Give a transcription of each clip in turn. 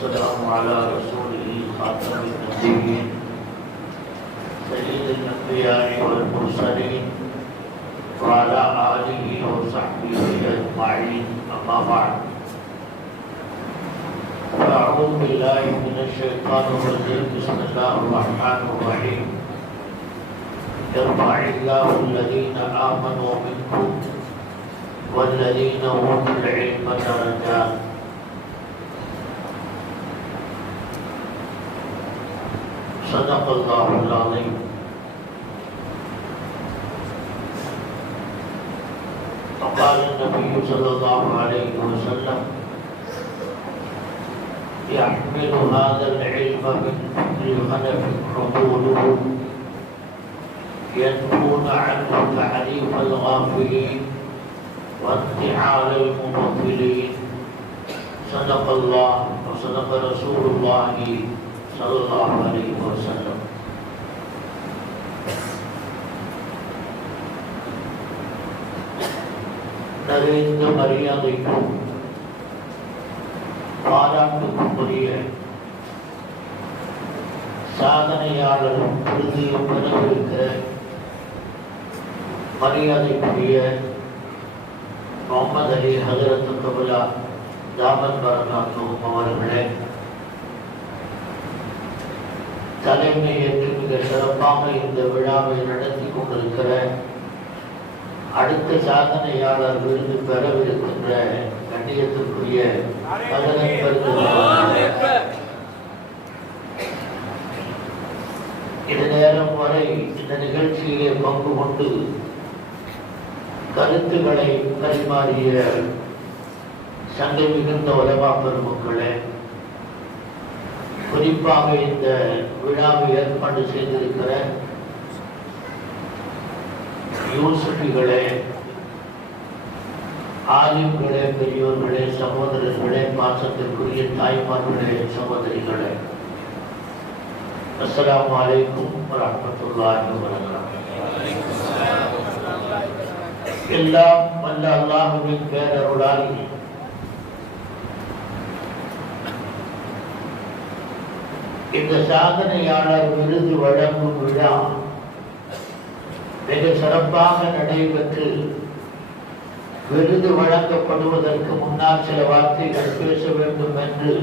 والسلام على رسوله خاتم النبيين سيد الأنبياء والمرسلين وعلى آله وصحبه أجمعين أما بعد فأعوذ بالله من الشيطان الرجيم بسم الله الرحمن الرحيم يرفع الله الذين آمنوا منكم والذين أوتوا العلم درجات صدق الله العظيم. وقال النبي صلى الله عليه وسلم يحمل هذا العلم من كل خلف حموله ينفون عنه تعريف الغافلين وانتحال المبطلين. صدق الله وصدق رسول الله صلى الله عليه وسلم. நிறைந்த மரியாதைக்கும் பாராட்டுக்குரிய சாதனையாளரும் விருதியும் பெறவிருக்கிற மரியாதைக்குரிய முகமது அலி ஹஜரத் கபுலா தாமத் பரகாத்தும் அவர்களே, தலைமை ஏற்று மிக சிறப்பாக இந்த விழாவை நடத்தி கொண்டிருக்கிற அடுத்த சாதனையாளர் விருது பெறவிருக்கின்ற கண்ணியத்திற்குரிய இது நேரம் வரை இந்த நிகழ்ச்சியிலே பங்கு கொண்டு கருத்துக்களை பரிமாறிய சங்கை மிகுந்த உலமா பெருமக்களே, குறிப்பாக இந்த விழாவை ஏற்பாடு செய்திருக்கிற யூசுஃபிகளே, ஆலிம்களே, பெரியோர்களே, சகோதரர்களே, பாசத்திற்குரிய தாய்மார்களே, சகோதரிகளே, அஸ்ஸலாமு அலைக்கும் வரஹ்மத்துல்லாஹி வபரகாத்துஹு. எல்லாம் வல்ல அல்லாஹ்வின் பேரருளால் இந்த சாதனையாளர் விருது வழங்கும் விழா மிக சிறப்பாக நடைபெற்று விருது வழங்கப்படுவதற்கு முன்னால் சில வார்த்தைகள் பேச வேண்டும் என்று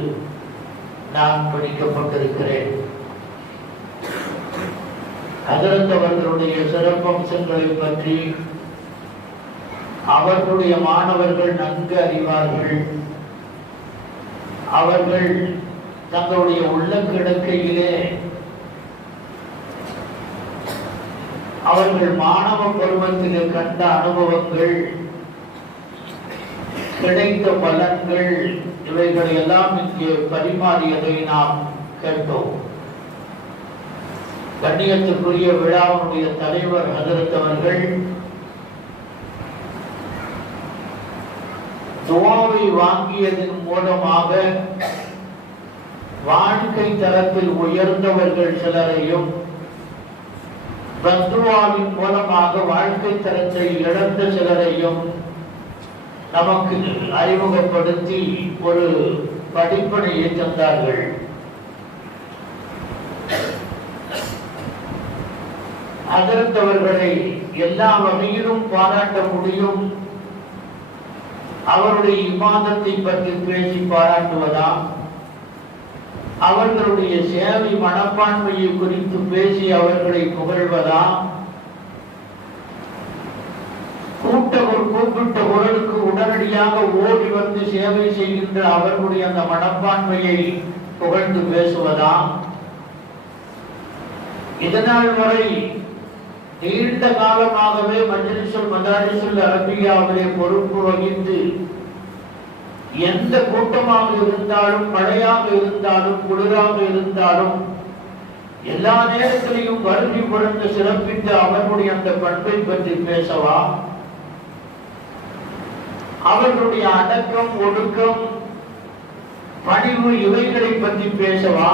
நான் பணிக்கப்பட்டிருக்கிறேன். ஹஜரத் அவர்களுடைய சிறப்பம்சங்களை பற்றி அவர்களுடைய மாணவர்கள் நன்கு அறிவார்கள். அவர்கள் தங்களுடைய உள்ளக்கிடக்கையிலே அவர்கள் மாணவ பருவத்திலே கண்ட அனுபவங்கள், கிடைத்த பலன்கள், இவைகளை எல்லாம் இங்கே பரிமாறியதை நாம் கேட்டோம். கண்ணியத்திற்குரிய விழாவுடைய தலைவர் ஹஜரத் அவர்கள் துஆவை வாங்கியதன் மூலமாக வாழ்க்கை தரத்தில் உயர்ந்தவர்கள் சிலரையும், பத்துவாவின் மூலமாக வாழ்க்கை தரத்தை இழந்த சிலரையும் நமக்கு அறிமுகப்படுத்தி ஒரு படிப்பனையை தந்தார்கள். ஹஜரத் அவர்களை எல்லா வகையிலும் பாராட்ட முடியும். அவருடைய இபாதத்தை பற்றி பேசி பாராட்டுவதா, அவர்களுடைய சேவை மனப்பான்மையை குறித்து பேசி அவர்களை புகழ்வதா, கூப்பிட்ட குரலுக்கு உடனடியாக ஓடி வந்து சேவை செய்கின்ற அவர்களுடைய அந்த மனப்பான்மையை புகழ்ந்து பேசுவதா, இதனால் வரை நீண்ட காலமாகவே மஜ்லிஸுல் மதாரிஸுல் அரபியாவிலே பொறுப்பு வகித்து எந்த கூட்டமாக இருந்தாலும், மழையாக இருந்தாலும், குளிராக இருந்தாலும், எல்லா நேரத்திலையும் வருகை புரிந்து சிறப்பித்த அவர்களுடைய அந்த பண்பை பற்றி பேசவா, அவர்களுடைய அடக்கம், ஒடுக்கம், பணிவு, இவைகளை பற்றி பேசவா,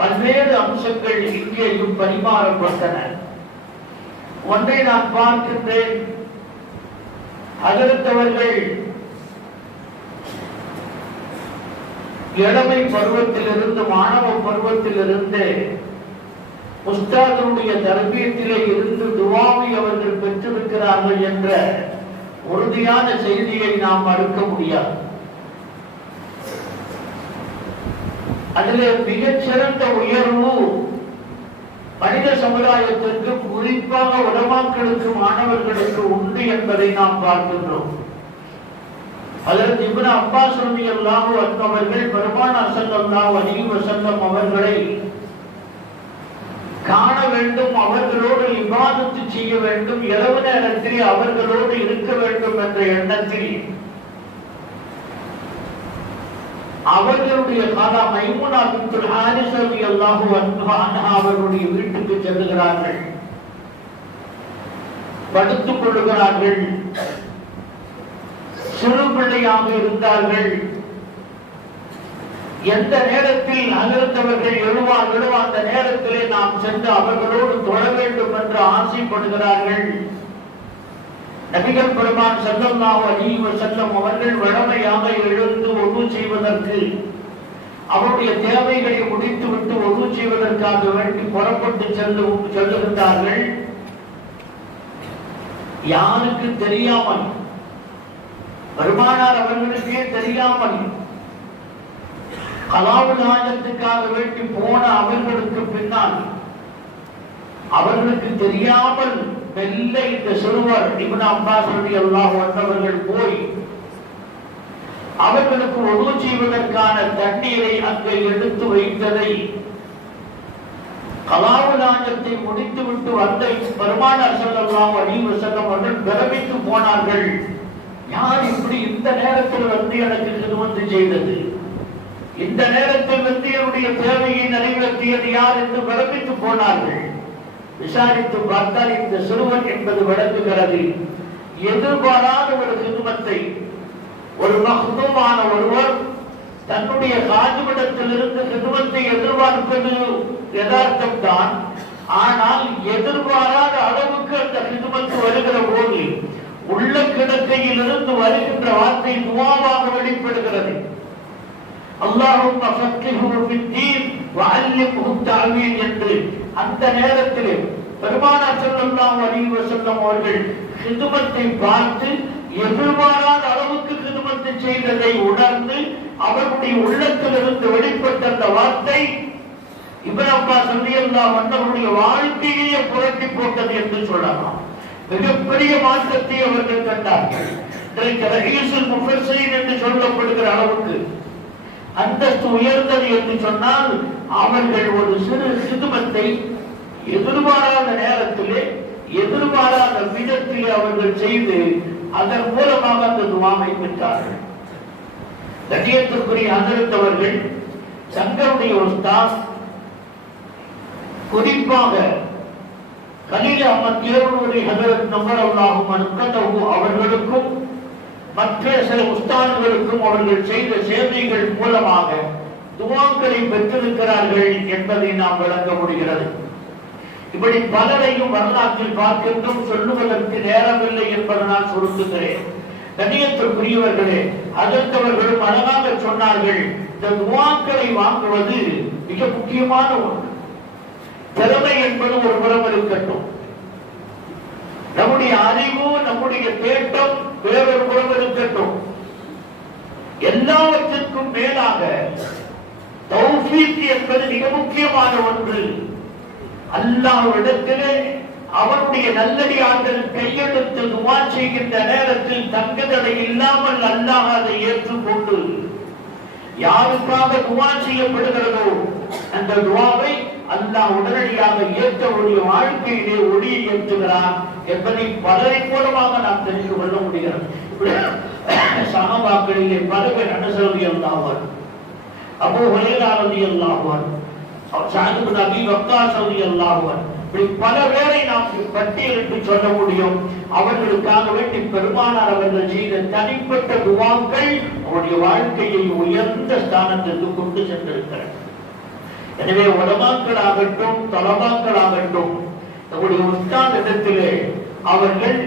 பல்வேறு அம்சங்கள் இங்கேயும் பரிமாறப்பட்டன. ஒன்றை நான் பார்க்கின்றேன். ஹஜரத் அவர்கள் இளமை பருவத்திலிருந்து மாணவ பருவத்திலிருந்து உஸ்தாதனுடைய தர்பியத்திலே இருந்து துவாவை அவர்கள் பெற்றிருக்கிறார்கள் என்ற உறுதியான செய்தியை நாம் மறுக்க முடியாது. அதிலே மிகச்சிறந்த உயர்வு மனித சமுதாயத்திற்கு, குறிப்பாக உலமாக்களுக்கு, மாணவர்களுக்கு உண்டு என்பதை நாம் பார்க்கின்றோம். அதற்கு இப்னு அப்பாஸ் ரலியல்லாஹு அன்ஹு அவர்கள் பெருமானார் ஸல்லல்லாஹு அலைஹி வஸல்லம் அவர்களை காண வேண்டும், அவர்களோடு இபாதத்து செய்ய வேண்டும், இரவு நேரத்தில் அவர்களோடு இருக்க வேண்டும் என்ற எண்ணத்தில் அவர்களுடைய காலா மைமுனா பின்துல் ஹாரிஸ் ரலியல்லாஹு அன்ஹா அவர்களுடைய வீட்டுக்கு செல்லுகிறார்கள், படுத்துக் கொள்ளுகிறார்கள். சிறு பிள்ளையாக இருந்தார்கள். எந்த நேரத்தில் அங்கிருந்தவர்கள் எழுவார்களோ அந்த நேரத்திலே நாம் சென்று அவர்களோடு தொழ வேண்டும் என்று ஆசைப்படுகிறார்கள். நபிகள் பெருமான் ஸல்லல்லாஹு அலைஹி வஸல்லம் அவர்கள் வழமையாக எழுந்து ஒது செய்வதற்கு, அவருடைய தேவைகளை முடித்துவிட்டு ஒது செய்வதற்காக வேண்டி புறப்பட்டு செல்லுகின்றார்கள். யாருக்கு தெரியாமல், பெருமானார் அவர்களுக்கே தெரியாமல் கலாவுல் ஹாஜத்துக்காக வேண்டி போன அவர்களுக்கு பின்னால் அவர்களுக்கு தெரியாமல் மெல்ல இந்த சிறுவர் இப்னு அப்பாஸ் ரலியல்லாஹு அன்ஹு அவர்கள் போய் அவர்களுக்கு உது செய்வதற்கான தண்ணீரை அங்கே எடுத்து வைத்ததை, கலாவுல் ஹாஜத்தை முடித்துவிட்டு வந்த பெருமானார் ஸல்லல்லாஹு அலைஹி வஸல்லம் அவர்கள் பிரமித்து போனார்கள். யார் இப்படி இந்த நேரத்தில் வந்து எனக்கு ஹிதுமத் செய்தது, இந்த நேரத்தில் வந்து என்னுடைய தேவையை நிறைவேற்றியது யார் என்று பிரமித்து போனார்கள். விசாரித்து பார்த்தால் இந்த சிறுவன் என்பது விளங்குகிறது. எதிர்பாராத ஒரு ஹிதுமத்தை, ஒரு மஹ்தூமான ஒருவர் தன்னுடைய காஜிமிடத்திலிருந்து ஹிதுமத்தை எதிர்பார்ப்பது யதார்த்தம் தான். ஆனால் எதிர்பாராத அளவுக்கு அந்த ஹிதுமத்து வருகிற போது உள்ள கிடக்கையிலிருந்து வருகின்ற வார்த்தை துஆவாக வெளிப்படுகிறது. அல்லாஹும்ம ஃபக்ஹ்ஹு ஃபித்தீன் வஅல்லிம்ஹு தஅவீல் என்று அந்த நேரத்திலே பெருமானார் ஸல்லல்லாஹு அலைஹி வஸல்லம் அவர்கள் ஹிதுமத்தை பார்த்து எதிர்பாராத அளவுக்கு ஹிதுமத்தை செய்ததை உணர்ந்து அவருடைய உள்ளத்திலிருந்து வெளிப்பட்ட அந்த வார்த்தை இப்னு அப்பாஸ் ரலியல்லாஹு அன்ஹு அவருடைய வாழ்க்கையை புரட்டி போட்டது என்று சொல்லலாம். மிகப்பெரிய மாற்றத்தை அவர்கள் கண்டார்கள். ரஹீஸுல் முஃபஸ்ஸிரீன் என்று சொல்லப்படுகிற அளவுக்கு அந்தஸ்து உயர்ந்தது என்று சொன்னால், அவர்கள் ஒரு சிறு ஹிதுமத்தை எதிர்பாராத நேரத்திலே, எதிர்பாராத விதத்திலே அவர்கள் செய்து அதன் மூலமாக அந்த துஆவை பெற்றார்கள். கண்ணியத்திற்குரிய ஹஜ்ரத் அவர்கள் தங்களுடைய உஸ்தாத், குறிப்பாக கலீல் அஹ்மத் தேவனூரி ஹஜ்ரத் நம்பரல்லாஹு மன்கதஹு அவர்களுக்கும் மற்ற சில உஸ்தாதுகளுக்கும் அவர்கள் செய்த சேவைகள் மூலமாக துஆக்களை பெற்றிருக்கிறார்கள் என்பதை நாம் விளங்க முடிகிறது. இப்படி பலரையும் வரலாற்றில் பார்க்கின்றோம், சொல்லுவதற்கு நேரமில்லை என்பதனால் சுருக்குகிறேன். கண்ணியத்திற்குரியவர்களே, அதற்கவர்களும் அழகாக சொன்னார்கள், இந்த துஆக்களை வாங்குவது மிக முக்கியமான ஒன்று. திறமை என்பது ஒரு புறம் இருக்கட்டும், நம்முடைய அறிவு, நம்முடைய தேட்டம் வேறொரு புறம் இருக்கட்டும். எல்லாவற்றிற்கும் மேலாக தௌஃபீக் என்பது மிக முக்கியமான ஒன்று. அல்லாஹ்விடத்திலே அவனுடைய நல்லடியார்கள் கையெழுத்து துஆ செய்கின்ற நேரத்தில் தங்குதடை இல்லாமல் அல்லாஹ் அதை ஏற்றுக்கொண்டு யாருக்காக துஆ செய்யப்படுகிறதோ அந்த துஆவை அல்லாஹ் உடனடியாக ஏற்றவுடைய வாழ்க்கையிலே ஒளியை ஏற்றுகிறான் என்பதை பலரை மூலமாக நாம் தெரிந்து கொள்ள முடிகிறது. சஹாபாக்களிலே பல பேர், அனஸ் ரலியல்லாஹு அன்ஹு, அபூ ஹுரைரா ரலியல்லாஹு அன்ஹு, சஅத் இப்னு அபீ வக்காஸ் ரலியல்லாஹு அன்ஹு, இப்படி பல பேரை நாம் பட்டியலிட்டு சொல்ல முடியும். அவர்களுக்காக வேண்டி பெருமானார் அவர்கள் செய்த தனிப்பட்ட துஆக்கள் அவருடைய வாழ்க்கையை உயர்ந்த ஸ்தானத்திற்கு கொண்டு சென்றிருக்கிறார். எனவே உலமாக்களாகட்டும் தலமாக்களாகட்டும் நம்முடைய உஸ்தாத் இடத்திலே அவர்கள்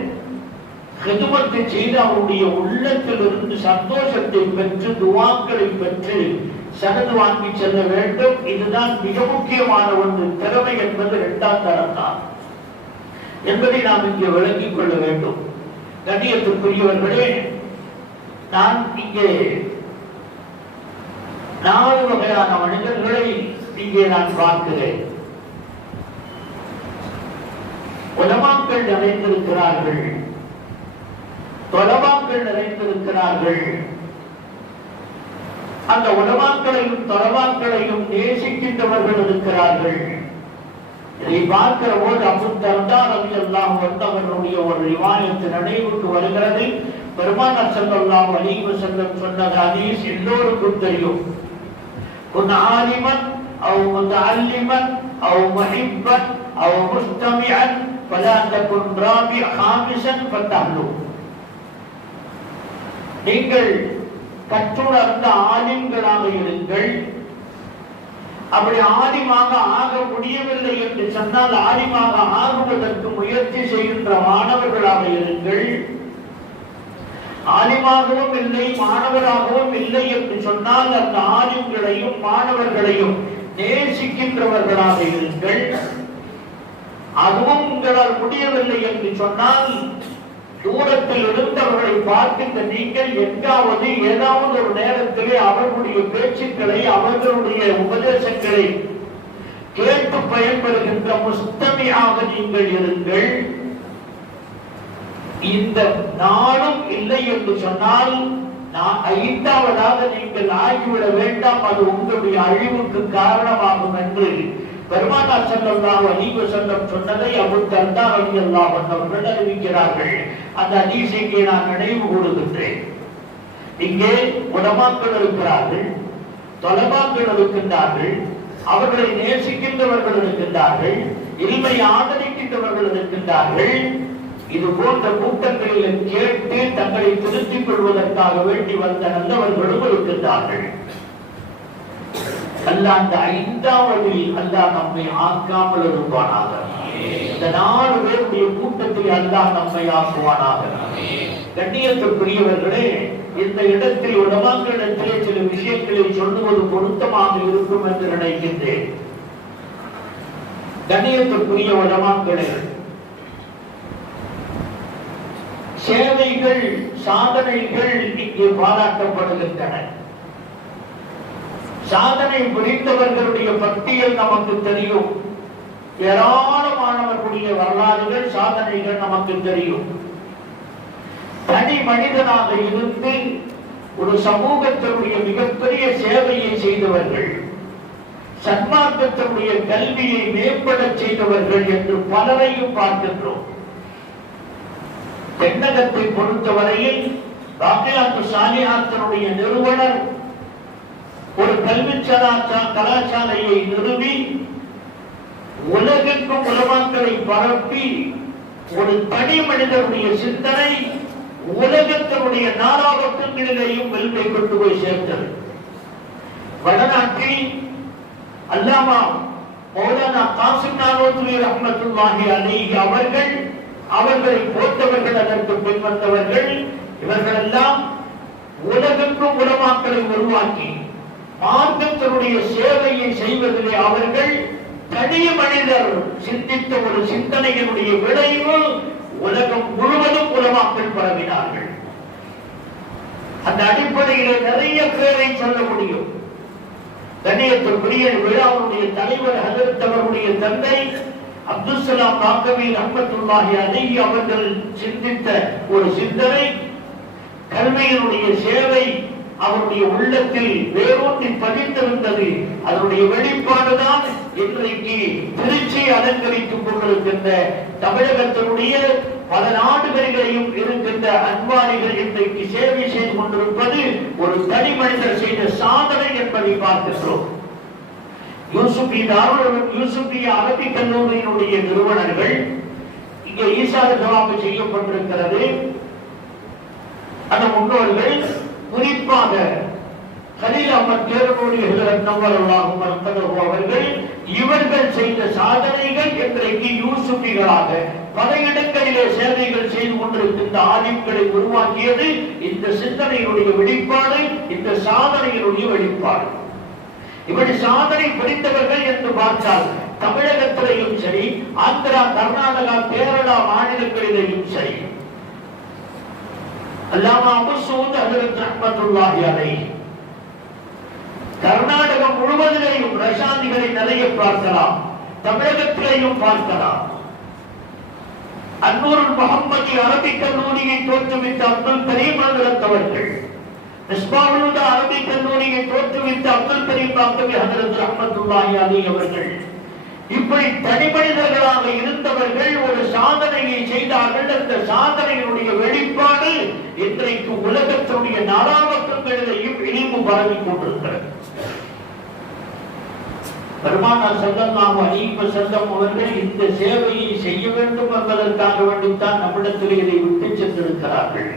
ஹிதுமத்தை செய்து அவருடைய உள்ளத்திலிருந்து சந்தோஷத்தை பெற்று துஆக்களை பெற்று சனது வாங்கி செல்ல வேண்டும். இதுதான் மிக முக்கியமான ஒன்று. திறமை என்பது இரண்டாம் தரம் தான் என்பதை நாம் இங்கே விளங்கிக் கொள்ள வேண்டும். கண்ணியத்திற்குரியவர்களே, நான் இங்கே 4 வகையான மனிதர்களை இங்கே நான் பார்க்கிறேன். உலமாக்கள் நிறைந்திருக்கிறார்கள், தொலமாக்கள் நிறைந்திருக்கிறார்கள். அந்த உலமாக்களையும் தொலமாக்களையும் நேசிக்கின்றவர்கள் இருக்கிறார்கள். இதை பார்க்கிற போது அபூ தர்தா ரலியல்லாஹு அன்ஹு அவர்களுடைய ஒரு ரிவாயத் நினைவுக்கு வருகிறது. பெருமானார் ஸல்லல்லாஹு அலைஹி வஸல்லம் சொன்ன ஹதீஸ் எல்லோருக்கும் தெரியும். குன் ஆலிமன் அவ் முத்தஅல்லிமன் அவ் முஹிப்பன் அவ் முஸ்தமிஅன் ஃபலா தகுன் ராபி ஹாமிஸன் ஃபதஹ்லு. நீங்கள் கற்றுணர்ந்த ஆலிம்களாக இருங்கள். அப்படி ஆலிமாக ஆக முடியவில்லை என்று சொன்னால் ஆலிமாக ஆகுவதற்கு முயற்சி செய்கின்ற மாணவர்களாக இருங்கள். ஆலிமாகவும் இல்லை மாணவராகவும் இல்லை என்று சொன்னால் அந்த ஆலிம்களையும் மாணவர்களையும் நேசிக்கின்றவர்களாக இருங்கள். அதுவும் உங்களால் முடியவில்லை என்று சொன்னால் தூரத்தில் இருந்தவர்களை பார்க்கின்ற நீங்கள் எங்காவது ஏதாவது ஒரு நேரத்திலே அவர்களுடைய பேச்சுக்களை அவர்களுடைய உபதேசங்களை கேட்டு பயன்பெறுகின்ற முஸ்தமியாக நீங்கள் இருங்கள். இந்த நாளும் இல்லை என்று சொன்னால் 5வதாக நீங்கள் ஆகிவிட வேண்டாம். அது உங்களுடைய அழிவுக்கு காரணமாகும் என்று பெருமானார் ஸல்லல்லாஹு அலைஹி வஸல்லம் சொன்னதை அபூ தர்தா ரலியல்லாஹு அன்ஹு அவர்கள் அறிவிக்கிறார்கள். அந்த ஹதீஸை இங்கே நான் நினைவு கூறுகின்றேன். இங்கே உலமாக்கள் இருக்கிறார்கள், தொலமாக்கள் இருக்கின்றார்கள், அவர்களை நேசிக்கின்றவர்கள் இருக்கின்றார்கள், இல்மை ஆதரிக்கின்றவர்கள் இருக்கின்றார்கள். இது போன்ற கூட்டங்களில் கேட்டு தங்களை திருத்திக் கொள்வதற்காக வேண்டி வந்த நல்லவர்களும் இருக்கின்றார்கள். அல்லாஹ் அந்த 5வதில் அல்லாஹ் நம்மை ஆக்காமல் இருப்பானாக. இந்த 4 பேருடைய கூட்டத்தில் அல்லாஹ் நம்மை ஆக்குவானாக. கண்ணியத்திற்குரியவர்களே, இந்த இடத்தில் உலமாக்களிடத்திலே சில விஷயங்களை சொல்லுவது பொருத்தமாக இருக்கும் என்று நினைக்கின்றேன். கண்ணியத்திற்குரிய உலமாக்களே, சேவைகள் சாதனைகள் இங்கே பாராட்டப்படுகின்றன. சாதனை புரிந்தவர்களுடைய பட்டியல் நமக்கு தெரியும். ஏராளமானவர்களுடைய வரலாறுகள் சாதனைகள் நமக்கு தெரியும். தனி மனிதனாக இருந்து ஒரு சமூகத்தினுடைய மிகப்பெரிய சேவையை செய்தவர்கள், சன்மார்க்கத்தினுடைய கல்வியை மேம்பட செய்தவர்கள் என்று பலரையும் பார்க்கின்றோம். தென்னகத்தை பொறுத்தவரையில் பாக்கியாத்து சாலிஹாத்தினுடைய நிறுவனர் ஒரு கல்வி கலாச்சாரையை நிறுவி உலகிற்கும் உலமாக்களை பரப்பி ஒரு தனி மனிதனுடைய சிந்தனை உலகத்தினுடைய நாலாபக்கங்களிலேயும் வெல்வை கொண்டு போய் சேர்த்தது. வடநாட்டில் அல்லாமா மௌலானா காசிம் நானூத்ரி ரஹ்மத்துல்லாஹி அலைஹி அவர்கள், அவர்களை போன்றவர்கள், அதற்கு பின் வந்தவர்கள், இவர்கள் எல்லாம் உலகெங்கும் உலமாக்களை உருவாக்கி மார்க்கத்தினுடைய சேவையை செய்வதிலே அவர்கள் தனி மனிதர் சிந்தித்த ஒரு சிந்தனையினுடைய விளைவு உலகம் முழுவதும் உலமாக்கள் பரவினார்கள். அந்த அடிப்படையிலே நிறைய பேரை சொல்ல முடியும். கண்ணியத்திற்குரிய விழாவுடைய தலைவர் ஹஜரத் அவருடைய தந்தை அப்துல் சலாம் பாக்கவி ரஹ்மத்துல்லாஹி அலைஹி அவர்கள் சிந்தித்த ஒரு சிந்தனை, கல்வியினுடைய சேவை அவருடைய உள்ளத்தில் வேரூன்றி பதிந்திருந்தது. அதனுடைய வெளிப்பாடுதான் இன்றைக்கு திருச்சி அலங்கரித்துக் கொண்டிருக்கின்ற தமிழகத்தினுடைய பல நாடுகளிலேயும் இருக்கின்ற அன்பாளிகள் இன்றைக்கு சேவை செய்து கொண்டிருப்பது ஒரு தனி மனிதர் செய்த சாதனை என்பதை பார்க்கின்றோம். யூசுஃபி அரபி கல்லூரியினுடைய நிறுவனர்கள் இங்கே ஈசாத ஜவாபு செய்யப்பட்டிருக்கிறது. அந்த முன்னோர்கள் குறிப்பாக கலீல் அஹ்மத் தேரனூரி ஹஜ்ரத் நவ்வரல்லாஹு மர்கதஹு அவர்கள் இவர்கள் செய்த சாதனைகள் இன்றைக்கு யூசுஃபிகளாக பல இடங்களிலே சேவைகள் செய்து கொண்டிருக்கின்ற ஆலிம்களை உருவாக்கியது இந்த சிந்தனையினுடைய வெளிப்பாடு, இந்த சாதனையினுடைய வெளிப்பாடு. இப்படி சாதனை புரிந்தவர்கள் என்று பார்த்தால் தமிழகத்திலேயும் சரி, ஆந்திரா, கர்நாடகா, கேரளா மாநிலங்களிலேயும் சரி, அல்லாமா அபு சூத் ஹஜ்ரத் ரஹ்மத்துல்லாஹி அலைஹி, கர்நாடகம் முழுவதிலேயும் ரஷாதிகளை நிறைய பார்க்கலாம், தமிழகத்திலேயும் பார்க்கலாம். அன்னூருல் முஹம்மதி அரபிக் கல்லூரியை தோற்றுவித்த அப்துல் கரீம் ஹஜ்ரத் அவர்கள், மிஸ்பாஹுல் ஹுதா அரபிக் கல்லூரியை தோற்றுவித்த அப்துல் கரீம் பாக்கவி ஹஜ்ரத் ரஹ்மத்துல்லாஹி அலைஹி அவர்கள், இப்படி தனிமனிதர்களாக இருந்தவர்கள் ஒரு சாதனையை செய்தார்கள். அந்த சாதனையினுடைய வெளிப்பாடு இன்றைக்கு உலகத்தினுடைய நாலாபக்கங்களிலேயும் இழிவு பரவிக் கொண்டிருக்கிறது. பெருமானார் ஸல்லல்லாஹு அலைஹி வஸல்லம் அவர்கள் இந்த சேவையை செய்ய வேண்டும் என்பதற்காக வேண்டித்தான் நம்மிடத்தில் இதை விட்டு சென்றிருக்கிறார்கள்.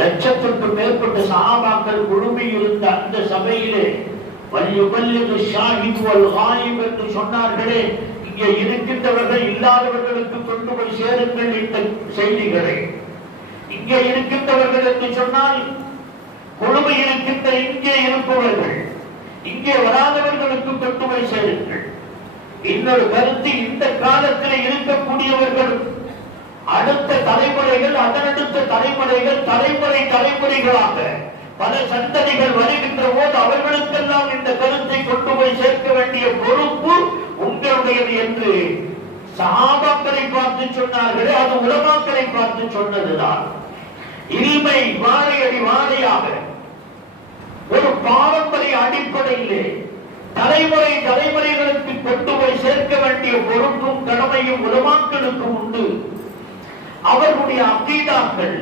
லட்சத்திற்கும் மேற்பட்ட சஹாபாக்கள் குழுமி இருந்த அந்த சபையிலே வல்யுபல்லிகு ஷாஹித் வல் காயிப் என்று சொன்னார்களே, இங்கே இருக்கின்றவர்கள் இல்லாதவர்களுக்கு கொண்டு போய் சேருங்கள் இந்த செய்திகளை. இங்கே இருக்கின்றவர்கள் என்று சொன்னால் குழுமை இருக்கின்ற இங்கே இருப்பவர்கள், இங்கே வராதவர்களுக்கு கொண்டு போய் சேருங்கள். இன்னொரு கருத்து, இந்த காலத்தில் இருக்கக்கூடியவர்கள் அடுத்த தலைமுறைகள், அதனடுத்த தலைமுறைகள், தலைமுறைகளாக பல சந்ததிகள் வருகின்ற போது அவர்களுக்கெல்லாம் இந்த கருத்தை கொண்டு போய் சேர்க்க வேண்டிய பொறுப்பு உங்களுடையது என்று சஹாபாக்களை பார்த்து சொன்னார்களே, அது உலமாக்களை பார்த்து சொன்னதுதான். இல்மை வாழையடி வாழையாக ஒரு பாரம்பரிய அடிப்படையிலே தலைமுறைகளுக்கு கொண்டு போய் சேர்க்க வேண்டிய பொறுப்பும் கடமையும் உலமாக்களுக்கு உண்டு. அவர்களுடைய அகீதாக்கள்,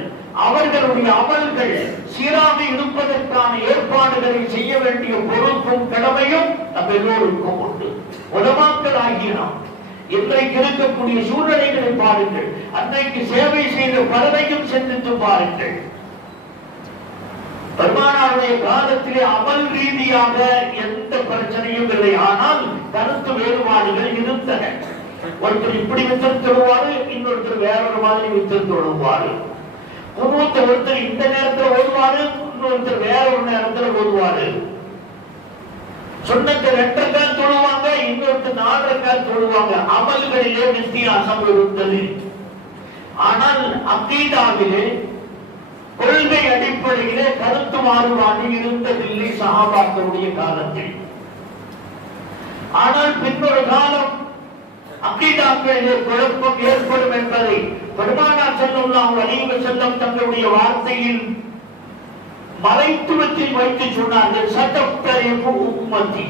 அவர்களுடைய அமல்கள் சீராக இருப்பதற்கான ஏற்பாடுகளை செய்ய வேண்டிய பொறுப்பும் கடமையும் நம் எல்லோருக்கும் உண்டு. உலமாக்கள் ஆகிய நாம் இன்றைக்கு இருக்கக்கூடிய சூழ்நிலைகளை பாருங்கள். அன்றைக்கு சேவை செய்த பலரையும் சிந்தித்து பாருங்கள். பெருமானாருடைய காலத்திலே அமல் ரீதியாக எந்த பிரச்சனையும் இல்லை. ஆனால் கருத்து வேறுபாடுகள் இருந்தன. ஒருத்தர் இப்படி வித்தல் தொழுவாரு, இன்னொருத்தர் வேறொரு மாதிரி வித்தல் தொழுவாரு. ஒருத்தர் இந்த நேரத்தில் ஓதுவாரு, இன்னொருத்தர் வேற ஒரு நேரத்தில் ஓதுவாரு. சொன்னத்தை 2 ரக்காத் தொழுவாங்க, இன்னொருத்தர் 4 ரக்காத் தொழுவாங்க. அமல்களிலே வித்தியாசம் இருந்தது. ஆனால் அகீதாவிலே கொள்கை அடிப்படையிலே கருத்து மாறுபாடு இருந்ததில்லை சஹாபாக்களுடைய காலத்தில். ஆனால் பின்னொரு காலம் அகீதாக்களிலே குழப்பம் ஏற்படும் என்பதை பெருமானார் ஸல்லல்லாஹு அலைஹி வஸல்லம் தங்களுடைய வார்த்தையில் மறைத்துவத்தில் வைத்து சொன்னார்கள். சதப்தரிபு உம்மத்தி,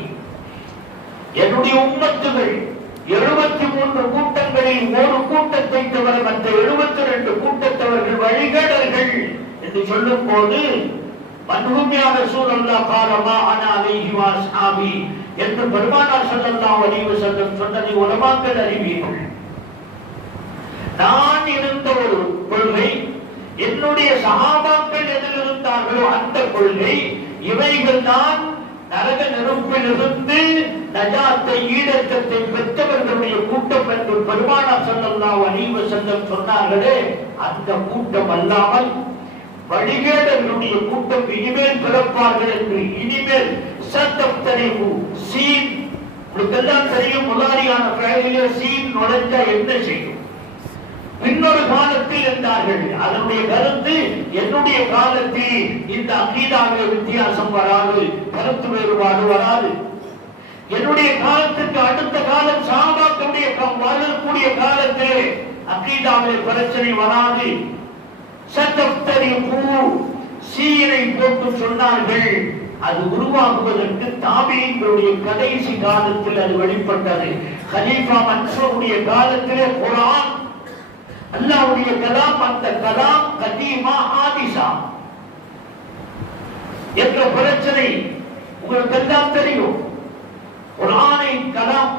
என்னுடைய உம்மத்துகள் 73 கூட்டங்களில் ஒரு கூட்டத்தை தவிர மற்ற 72 கூட்டத்தவர்கள் வழிகேடர்கள் என்று சொல்லும் போது மன்ஹுமியா ரசூலுல்லாஹ் காலமா அனா அலைஹி வஸஹாபி என்று பெருமானார் ஸல்லல்லாஹு அலைஹி வஸல்லம் சொன்னதை உலமாக்கள் அறிவீர்கள். நான் இருந்த ஒரு கொள்கை, என்னுடைய சஹாபாக்கள் எதில் இருந்தார்களோ அந்த கொள்கை, இவைகள் தான் நரக நெருப்பிலிருந்து நஜாத்தை, ஈடேற்றத்தை பெற்றவர்களுடைய கூட்டம் என்று பெருமானார் ஸல்லல்லாஹு அலைஹி வஸல்லம் சொன்னார்களே, அந்த கூட்டம் அல்லாமல் வழிகேடர்களுடைய கூட்டம் இனிமேல் பிறப்பார்கள் என்று. இனிமேல் சத்தப்தரிபு சீன், உங்களுக்கெல்லாம் தெரியும் முதாரியான பெயரிலே சீன் நுழைஞ்சா என்ன செய்யும்? இன்னொரு காலத்தில் இருந்தார்கள். அதனுடைய கருத்து, என்னுடைய காலத்தில் இந்த அகீதாவில் வித்தியாசம் வராது, கருத்து வேறுபாடு வராது. என்னுடைய காலத்துக்கு அடுத்த காலம் சஹாபாக்களுடைய வாழக்கூடிய காலத்தில் அகீதாவில் பிரச்சனை வராது. சத்தப்தரிபு சீனை போட்டு சொன்னார்கள். அது உருவாகுவதற்கு தாபீன்களுடைய கடைசி காலத்தில் அது வெளிப்பட்டது. கலீஃபா மன்சூருடைய காலத்திலே குர்ஆன் அல்லாஹ்வுடைய கலாம், அந்த கலாம் கதீமா ஹாதிஸா என்ற பிரச்சனை உங்களுக்கு எல்லாம் தெரியும். குர்ஆனை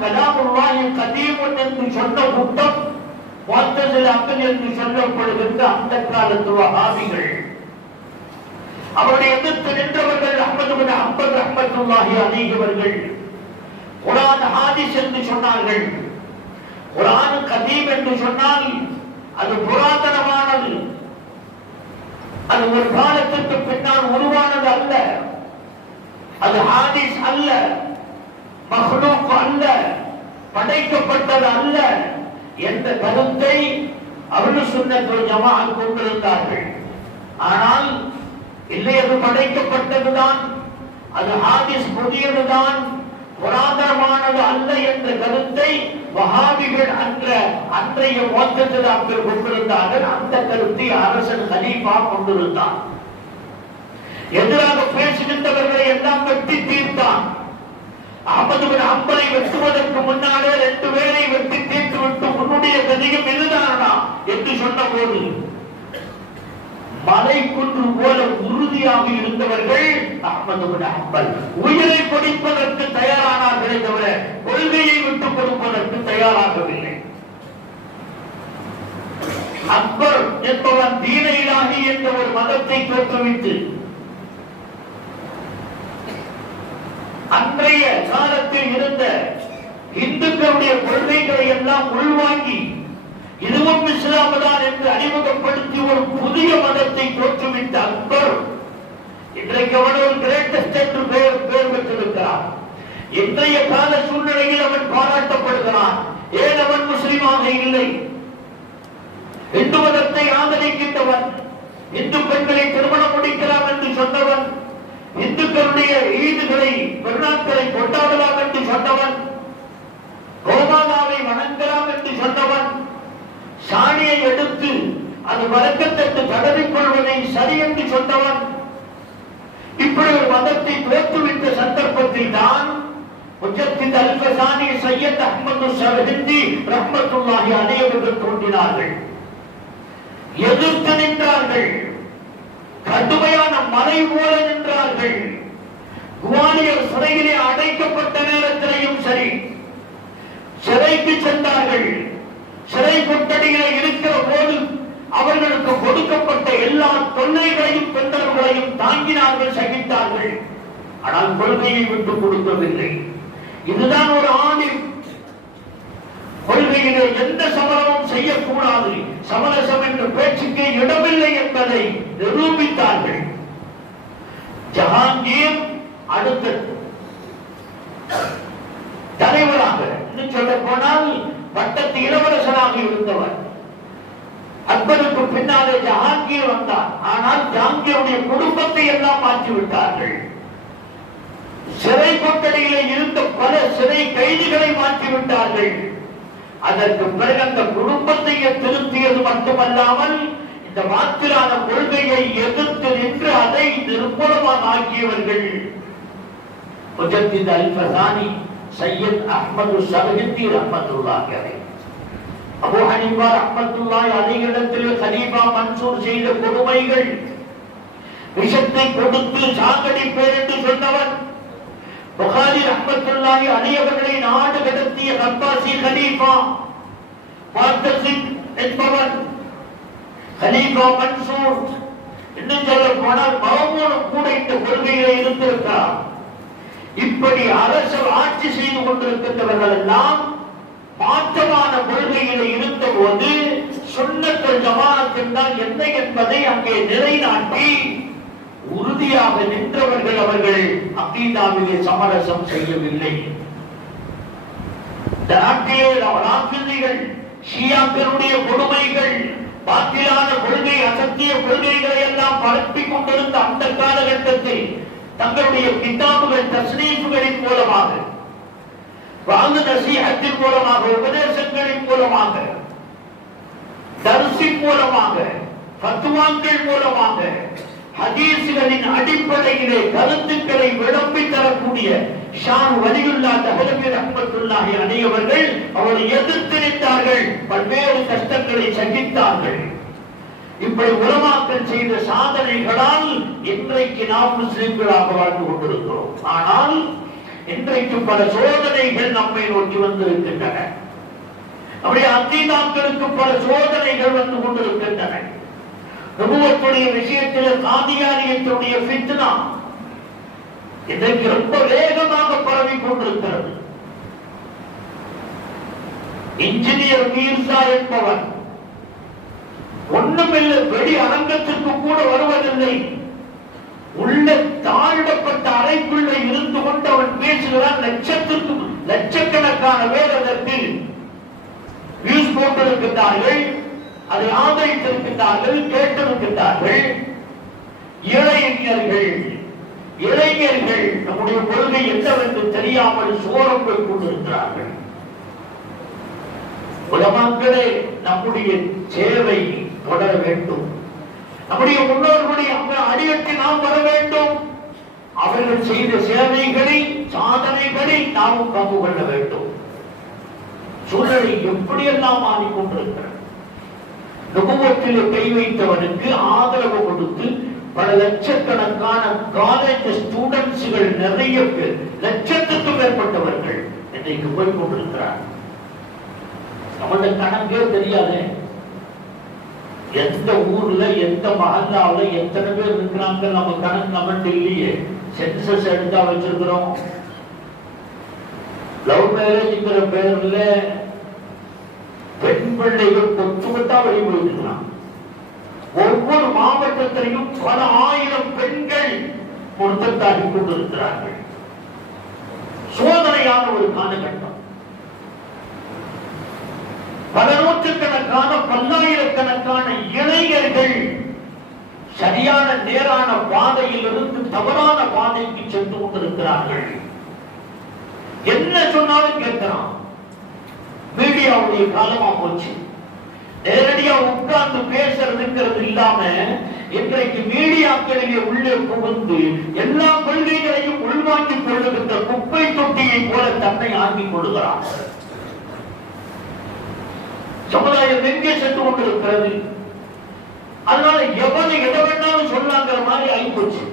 கலாமுல்லாஹி கதீமுன் என்று சொன்ன கூட்டம் முஅத்தஸிலாக்கள் என்று சொல்லப்படுகின்ற அந்த காலத்து வஹாபிகள். அவருடைய எதிர்த்து நின்றவர்கள் அஹ்மது பின் ஹம்பல் ரஹ்மத்துல்லாஹி அலைஹி அவர்கள் குர்ஆன் ஹாதிஸ் என்று சொன்னார்கள். குர்ஆன் கதீம் என்று சொன்னால் அது புராதனமானது, அது ஒரு காலத்திற்கு பின்னால் உருவானது அல்ல. ஹாதிஸ் அல்ல, மக்லூக் அல்ல, படைக்கப்பட்டது அல்ல என்ற கருத்தை அஹ்லுஸ் சுன்னத் வல் ஜமாஅத் கொண்டிருந்தார்கள். ஆனால் இல்லை, அது படைக்கப்பட்டதுதான், அது ஹாதிஸ் புதியதுதான், புராதனமானது அல்ல என்ற கருத்தை வஹாபிகள் அன்றைய முஅத்தஸிலாக்கள் கொண்டிருந்தார்கள். அந்த கருத்தை அரசன் கலீஃபா கொண்டிருந்தான். எதிராக பேசுகின்றவர்களை எல்லாம் வெட்டி தீர்த்தான். அஹ்மது பின் ஹம்பலை வெட்டுவதற்கு முன்னாலே 2 பேரை வெட்டி தீர்த்து விட்டு உன்னுடைய கதிகம் இதுதானா என்று சொன்ன போது மலை குன்று போல உறுதியாக இருந்தவர்கள் அஹ்மது பின் ஹம்பல் உயிரை கொடுப்பதற்கு தயாரானார்களே தவிர கொள்கையை விட்டுக் கொடுப்பதற்கு தயாராகவில்லை. அக்பர் என்பவன் தீன இலாஹி என்ற ஒரு மதத்தை தோற்றுவித்து அன்றைய காலத்தில் இருந்த இந்துக்களுடைய கொள்கைகளை எல்லாம் உள்வாங்கி இதுவும் இஸ்லாம்தான் என்று அறிமுகப்படுத்தி ஒரு புதிய மதத்தை தோற்றுவித்த அக்பர் இன்றைக்கு அவன் ஒரு கிரேட்டஸ்ட் என்று பெயர் பெற்றிருக்கிறான். இன்றைய கால சூழ்நிலையில் அவன் பாராட்டப்படுகிறான். ஏன் அவன் முஸ்லிமாக இல்லை? இந்து மதத்தை ஆதரிக்கின்றவன், இந்து பெண்களை திருமணம் முடிக்கலாம் என்று சொன்னவன், இந்துக்களுடைய ஈதுகளை பெருநாட்களை கொண்டாடலாம் என்று சொன்னவன், கோமாதாவை வணங்கலாம் என்று சொன்னவன், சாணியை எடுத்து அது வழக்கத்திற்கு தடவிக் கொள்வதை சரி என்று சொன்னவன், இப்படி ஒரு மதத்தை தோற்றுவித்த சந்தர்ப்பத்தில் தான் முஜத்தித் அல்-ஃபசானி சையத் அஹ்மது ஸர்ஹிந்தி ரஹ்மத்துல்லாஹி அலைஹி அவர்கள் தோன்றினார்கள். எதிர்த்து நின்றார்கள். கடுமையான மலை போல நின்றார்கள். குவாலியர் சிறையிலே அடைக்கப்பட்ட நேரத்திலேயும் சரி, சிறைக்கு சென்றார்கள். சிறை கொட்டடியிலே இருக்கிற போது அவர்களுக்கு கொடுக்கப்பட்ட எல்லா தொல்லைகளையும் தொந்தரவுகளையும் தாங்கினார்கள், சகித்தார்கள். ஆனால் கொள்கையை விட்டுக் கொடுக்கவில்லை. இதுதான் ஒரு ஆணின் கொள்கையிலே எந்த சமரமும் செய்யக்கூடாது, சமரசம் என்ற பேச்சுக்கே இடமில்லை என்பதை நிரூபித்தார்கள். ஜஹாங்கீர் அடுத்த தலைவராக, இன்னும் சொல்ல போனால் பட்டத்து இளவரசனாக இருந்தவர். அக்பருக்கு பின்னாலே ஜஹாங்கீர் வந்தார். ஆனால் ஜஹாங்கீருடைய குடும்பத்தை எல்லாம் மாற்றிவிட்டார்கள். சிறை கொட்டடியிலே இருந்த பல சிறை கைதிகளை மாற்றிவிட்டார்கள். அதற்கு பிறகு அந்த குடும்பத்தையே திருத்தியது மட்டுமல்லாமல் இந்த மாத்திரான கொள்கையை எதிர்த்து நின்று அதை நிர்மூலமாக ஆக்கியவர்கள் முஜத்தித் அல்-ஃபசானி சையத் அஹ்மது ஸர்ஹிந்தி ரஹ்மத்துல்லாஹி அலைஹி. அபூ ஹனீஃபா ரஹ்மத்துல்லாஹி அலைஹி இடத்தில் கலீஃபா மன்சூர் செய்த கொடுமைகள், விஷத்தை கொடுத்து சாகடிப்பேன் என்று சொன்னவன், புகாரி ரஹ்மத்துல்லாஹி அலைஹி அவர்களை நாடு கடத்திய அப்பாசி கலீஃபா முஅத்தஸில் என்பவன், கலீஃபா மன்சூர், இன்னும் சொல்ல போனால் மஹ்மூன் கூட இந்த கொள்கையிலே இருந்திருக்கிறார். இப்படி அரசர் ஆட்சி செய்து கொண்டிருக்கின்றவர்கள் எல்லாம் மாற்றமான கொள்கையிலே இருந்த போது சுன்னத் வல் ஜமாஅத் என்றால் என்ன என்பதை அங்கே நிலைநாட்டி உறுதியாக நின்றவர்கள். அவர்கள் அகீதாவிலே சமரசம் செய்யவில்லை. நாட்டிலே ஷியாக்களுடைய கொடுமைகள், பாத்திலான கொள்கை, அசத்திய கொள்கைகளை எல்லாம் பரப்பிக் கொண்டிருந்த அந்த காலகட்டத்தில் தங்களுடைய கிதாபுகள் தஸ்னீஃப்களின் மூலமாக, வாங்கு நசீஹத்தின் மூலமாக, உபதேசங்களின் மூலமாக, தர்ஸின் மூலமாக, ஃபத்வாக்கள் மூலமாக, ஹதீஸ்களின் அடிப்படையிலே கருத்துக்களை விளம்பி தரக்கூடிய ஷான் வலியுல்லாஹ் தஹலவி ரஹ்மத்துல்லாஹி அலைஹி அவர்கள் அவரை எதிர்த்து நின்றார்கள். பல்வேறு கஷ்டங்களை சகித்தார்கள். இப்படி உலமாக்கள் செய்த சாதனைகளால் இன்றைக்கு நாம் முஸ்லிம்களாக வாழ்ந்து கொண்டிருக்கிறோம். ஆனால் இன்றைக்கு பல சோதனைகள் நம்மை நோக்கி வந்திருக்கின்றன. அப்படியே அகீதாக்களுக்கு பல சோதனைகள் வந்து கொண்டிருக்கின்றன. நபுவத்துடைய விஷயத்தில் காதியானியத்துடைய ஃபித்னா இன்றைக்கு ரொம்ப வேகமாக பரவி கொண்டிருக்கிறது. இன்ஜினியர் மீர்சா என்பவன் ஒண்ணுமில்லை, வெளி அரங்கத்திற்கு கூட வருவதில்லை, உள்ள தாழிடப்பட்ட அறைக்குள்ளே இருந்து பேசுகிறார். லட்சக்கணக்கான பேர் அதற்கு வியூஸ் போட்டிருக்கின்றார்கள், அதை ஆதரித்திருக்கின்றார்கள், கேட்டிருக்கின்றார்கள். இளைஞர்கள் நம்முடைய கொள்கை என்னவென்று தெரியாமல் சோரம் போய் கொண்டிருக்கிறார்கள். உலமாக்களே, நம்முடைய சேவை தொடர வேண்டும். நம்முடைய முன்னோர்களுடைய அடியற்றி நாம் வர வேண்டும். அவர்கள் செய்த சேவைகளில் சாதனைகளில் நாமும் பங்கு கொள்ள வேண்டும். சூழலை எப்படியெல்லாம் மாறிக்கொண்டிருக்கிறது. நுபுவத்திலே கை வைத்தவனுக்கு ஆதரவு கொடுத்து பல லட்சக்கணக்கான காலேஜ் ஸ்டூடெண்ட்ஸ்கள் நிறைய பேர், லட்சத்துக்கும் மேற்பட்டவர்கள் இன்றைக்கு போய் கொண்டிருக்கிறார். நம்மளுடைய கணக்கே தெரியாது. எந்த ஊர்ல எந்த மஹல்லாவுல எத்தனை பேர் இருக்கிறாங்க நம்ம கணக்கு நம்மகிட்ட இல்லையே. சென்சஸ் எடுத்தா வச்சிருக்கிறோம். லவ் மேரேஜ்ங்கிற பேர்ல பெண் பிள்ளைகள் கொத்து கொத்தா வெளியே போயிருக்கிறான். ஒவ்வொரு மாவட்டத்திலையும் பல ஆயிரம் பெண்கள் பொருத்தத்தாகி கொண்டிருக்கிறார்கள். சோதனையான ஒரு காலகட்டம். பல நூற்றுக்கணக்கான பல்லாயிரக்கணக்கான இளைஞர்கள் சரியான நேரான பாதையில் இருந்து தவறான பாதைக்கு சென்று கொண்டிருக்கிறார்கள். என்ன சொன்னாலும் கேட்கிறான். மீடியாவுடைய காலமா போச்சு. நேரடியா உட்கார்ந்து பேசுறதுங்கிறது இல்லாம இன்றைக்கு மீடியாக்களிலே உள்ளே புகுந்து எல்லா கொள்கைகளையும் உள்வாங்கிக் கொள்ளுகின்ற குப்பை தொட்டியை போல தன்னை ஆக்கிக் கொள்கிறார். சமுதாயம் எங்கே சென்று கொண்டிருக்கிறது? அதனால எவனை எதை வேணாலும் சொல்லாங்கிற மாதிரி ஆகிப்போச்சு.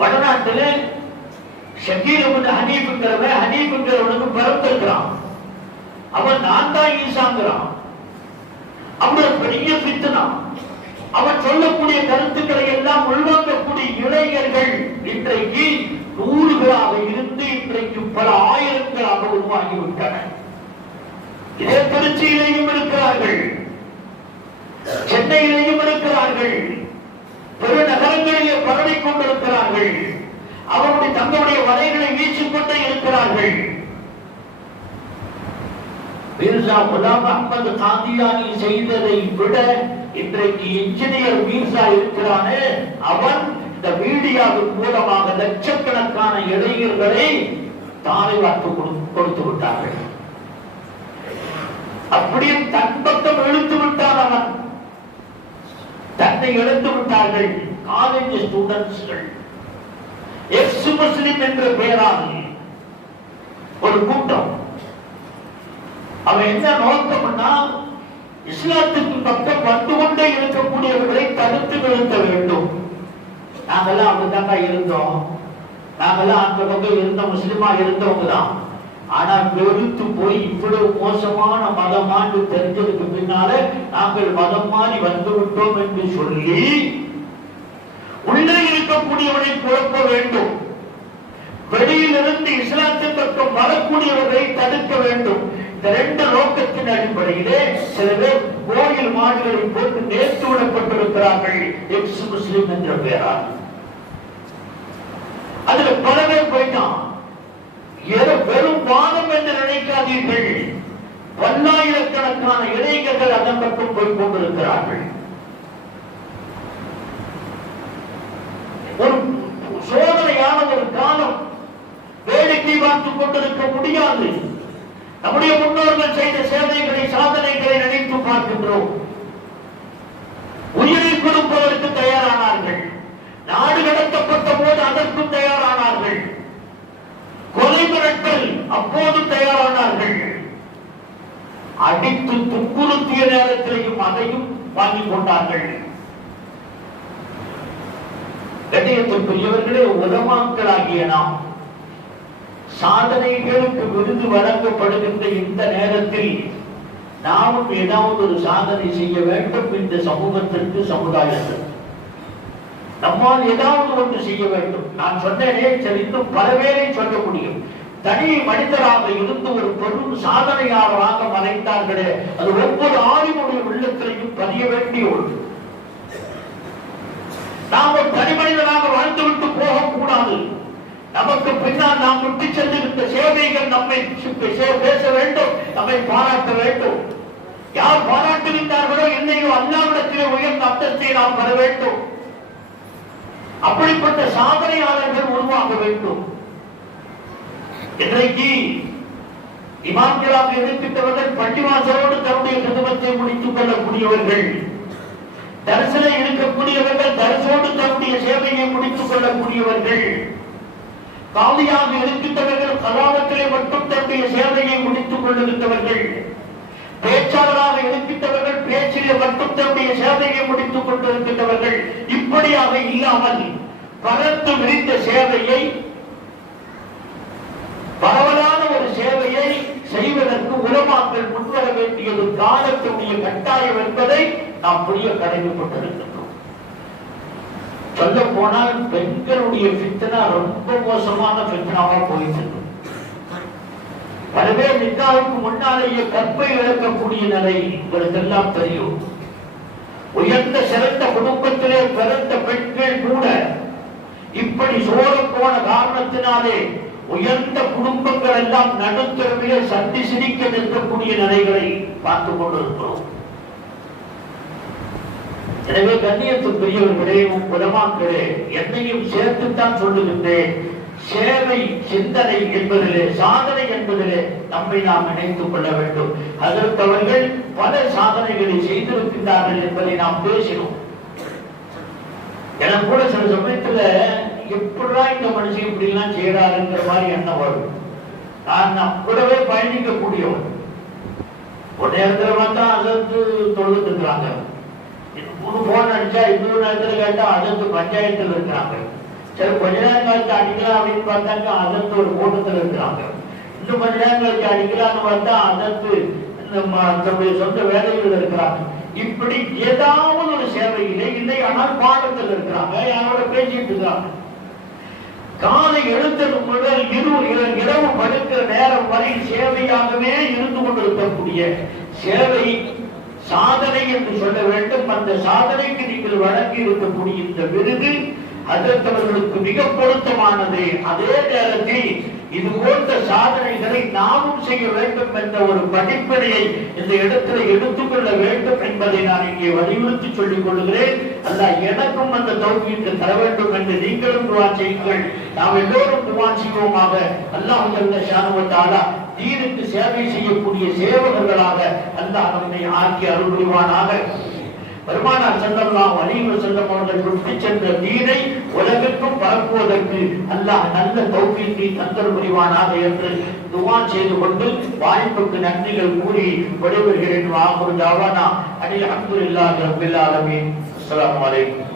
வடநாட்டில் ஷக்கீல் ஹனீஃப்ங்கிறவனுக்கு பிறந்திருக்கிறான். அவன் நான் தான் ஈசாங்கிறான். அவன் பெரிய பித்தனா. அவன் சொல்லக்கூடிய கருத்துக்களை எல்லாம் உள்வாங்கக்கூடிய இளைஞர்கள் இன்றைக்கு நூறுகளாக இருந்து இன்றைக்கு பல ஆயிரங்களாக உருவாகிவிட்டன. இதே திருச்சியிலேயும் இருக்கிறார்கள், சென்னையிலேயும் இருக்கிறார்கள், பெருநகரங்களிலே பரவிக் கொண்டிருக்கிறார்கள். அவருடைய தங்களுடைய வலைகளை வீசிக்கொண்டே இருக்கிறார்கள். மிர்சா குலாம் அஹ்மத் காதியானி செய்ததை விட இன்றைக்கு இன்ஜினியர் மிர்சா இருக்கிறானே, அவன் இந்த மீடியாவின் மூலமாக லட்சக்கணக்கான இளைஞர்களை தாரை வார்த்து கொடுத்து விட்டார்கள். அப்படியே தன் பக்கம் இழுத்து விட்டான். அவன் தன்னை இழந்து விட்டார்கள். காலேஜ் ஸ்டூடெண்ட்ஸ்கள் எக்ஸ் முஸ்லிம் என்ற பெயரால் ஒரு கூட்டம். அவன் என்ன நோக்கம்னா, இஸ்லாத்துக்கு பக்கம் வந்து கொண்டே இருக்கக்கூடியவர்களை தடுத்து நிறுத்த வேண்டும். நாங்கெல்லாம் அப்படித்தாங்க இருந்தோம். நாங்கெல்லாம் அந்த பக்கம் இருந்த முஸ்லிமா இருந்தவங்க தான். ஆனா வெறுத்து போய் இவ்வளவு மோசமான மதமாண்டு தெரிஞ்சதுக்கு பின்னால நாங்கள் மதம் மாறி வந்து விட்டோம் என்று சொல்லி உள்ளே இருக்கக்கூடியவனை குழப்ப வேண்டும். வெளியிலிருந்து இஸ்லாத்தின் பக்கம் வரக்கூடியவர்களை தடுக்க வேண்டும். இந்த ரெண்டு நோக்கத்தின் அடிப்படையிலே சில பேர் கோயில் மாடுகளை போட்டு நேர்த்து விடப்பட்டிருக்கிறார்கள் எக்ஸ் முஸ்லிம் என்ற பெயரால். அதுல பல பேர் போயிட்டான். ஏதோ வெறும் வாதம் என்று நினைக்காதீர்கள். பல்லாயிரக்கணக்கான இளைஞர்கள் அதன் பக்கம் போய் கொண்டிருக்கிறார்கள். ஒரு சோதனையான ஒரு காலம். வேடிக்கை பார்த்துக் கொண்டிருக்க முடியாது. நம்முடைய முன்னோர்கள் செய்த சேவைகளை சாதனைகளை நினைத்து பார்க்கின்றோம். உயிரை கொடுப்பதற்கு தயாரானார்கள். நாடு கடத்தப்பட்ட போது அதற்கும் தயாரானார்கள். கொலை மிரட்டல் அப்போது தயாரானார்கள். அடித்து துன்புறுத்திய நேரத்திலையும் அதையும் வாங்கிக் கொண்டார்கள். கண்ணியத்திற்குரியவர்களே, உலமாக்களாகிய நாம் சாதனைகளுக்கு விருது வழங்கப்படுகின்ற இந்த நேரத்தில் நாமும் ஏதாவது ஒரு சாதனை செய்ய வேண்டும். இந்த சமூகத்திற்கு, சமுதாயத்திற்கு நம்மால் ஏதாவது ஒன்று செய்ய வேண்டும். நான் சொன்னேனே, இன்னும் பல பேரை சொல்ல முடியும். தனி மனிதராக இருந்து ஒரு பெரும் சாதனையாளராக மறைந்தார்களே, அது ஒவ்வொரு ஆளுடைய உள்ளத்திலையும் பதிய வேண்டிய ஒன்று. நாம் ஒரு தனி மனிதனாக வாழ்ந்துவிட்டு போகக்கூடாது. நமக்கு பின்னால் நாம் நம்மை பேச வேண்டும், நம்மை பாராட்ட வேண்டும். யார் பாராட்டுகின்றார்களோ என்னையோ அல்லாஹ்விடத்திலே உயர்ந்த அந்தஸ்தை நாம் பெற வேண்டும். அப்படிப்பட்ட சாதனையாளர்கள் உருவாக வேண்டும். இன்றைக்கு இமாம்களாக இருக்கின்றவர்கள் பள்ளிவாசலோடு தன்னுடைய குடும்பத்தை முடித்துக் கொள்ளக்கூடியவர்கள், தரிசனை இருக்கக்கூடியவர்கள் தரிசோடு தன்னுடைய சேவையை முடித்துக் கொள்ளக்கூடியவர்கள், காலியாக இருக்கின்றவர்கள் கலாபத்திலே மட்டும் தன்னுடைய சேவையை முடித்துக் கொண்டிருந்தவர்கள், பேச்சாளராக இருக்கின்றவர்கள் பேச்சிலே மட்டும் தன்னுடைய சேவையை முடித்துக் கொண்டிருக்கின்றவர்கள். இப்படியாக இல்லாமல் பரந்து விரிந்த சேவையை, பரவலான ஒரு சேவையை செய்வதற்கு உலமாக்கள் முன்வர வேண்டியது காலத்துடைய கட்டாயம் என்பதை நாம் புரிய கடமைப்பட்டிருக்கின்றோம். சொல்ல போனால் பெண்களுடைய ஃபித்னா ரொம்ப மோசமான ஃபித்னாவா போயிட்டு இருக்கு. பல பேர் நிக்காவுக்கு முன்னாலேயே கற்பை இழக்கக்கூடிய நிலை உங்களுக்கெல்லாம் தெரியும். உயர்ந்த சிறந்த குடும்பத்திலே பிறந்த பெண்கள் கூட இப்படி சோழ போன காரணத்தினாலே உயர்ந்த குடும்பங்கள் எல்லாம் நடுத்தரவிலே சந்தி சிரிக்க நிற்கக்கூடிய நிலைகளை பார்த்துக் கொண்டிருக்கிறோம். எனவே கண்ணியத்துக்குரியவர்களே, உலமாக்களே, என்னையும் சேர்த்துத்தான் சொல்லுகின்றேன். சேவை சிந்தனை என்பதிலே, சாதனை என்பதிலே நம்மை நாம் இணைத்துக் கொள்ள வேண்டும். அதற்கு அவர்கள் பல சாதனைகளை செய்திருக்கின்றார்கள் என்பதை நாம் பேசினோம். எனக்கு கூட சில சமயத்துல எப்படா இந்த மனுஷன் இப்படி எல்லாம் செய்யறாருங்கிற மாதிரி எண்ணம் வரும். நான் கூடவே பயணிக்கக்கூடியவன். ஒரு நேரத்துல வந்தா அதற்கு தொழுது இருக்கிறாங்க, ஒரு போன் அடிச்சா இன்னொரு நேரத்துல கேட்டா அதற்கு பஞ்சாயத்துல இருக்கிறாங்க. சரி, கொஞ்ச நேரம் கழிச்சு அடிக்கலாம் அப்படின்னு பார்த்தாங்க, அதற்கு ஒரு கூட்டத்தில் இருக்கிறாங்க. இன்னும் கொஞ்ச நேரம் கழிச்சு அடிக்கலாம்னு பார்த்தா அதற்கு தன்னுடைய சொந்த வேலைகள் இருக்கிறாங்க. இப்படி ஏதாவது ஒரு சேவையிலே இல்லை, ஆனால் பாடத்தில் இருக்கிறாங்க, யாரோட பேசிட்டு இருக்காங்க. காலை எழுந்தது முதல் இரவு படுக்கிற நேரம் வரை சேவையாகவே இருந்து கொண்டிருக்கக்கூடிய சேவை சாதனை என்று சொல்ல வேண்டும். அந்த சாதனைக்கு நீங்கள் வழங்கி இருக்கக்கூடிய இந்த விருது அதற்கு மிக பொருத்தமானது. அதே நேரத்தில் இது போன்ற சாதனைகளை நாமும் செய்ய வேண்டும் என்ற ஒரு படிப்பினையை இந்த இடத்துல எடுத்துக்கொள்ள வேண்டும் என்பதை நான் இங்கே வலியுறுத்தி சொல்லிக் கொள்கிறேன். அல்லாஹ் எனக்கும் அந்த தௌஃபீக் தர வேண்டும் என்று நீங்களும் துஆ செய்யுங்கள். நாம் எல்லோரும் துஆ செய்வோமாக. அல்லாஹ் ஜல்ல ஷானஹு வ தஆலா தீனுக்கு சேவை செய்யக்கூடிய சேவகர்களாக அல்லாஹ் நம்மை ஆக்கி அருள் புரிவானாக. பெருமானார் ஸல்லல்லாஹு அலைஹி வஸல்லம் அவர்கள் விட்டுச் சென்ற தீனை உலகிற்கும் பரப்புவதற்கு அல்லாஹ் நல்ல தௌஃபீக்கை தந்தல் புரிவானாக என்று துஆ செய்து கொண்டு வாய்ப்புக்கு நன்றிகள் கூறி விடைபெறுகிறேன். வாஹிரு தஅவானா அனில் ஹம்துலில்லாஹி ரப்பில் ஆலமீன். அஸ்ஸலாமு அலைக்கும்.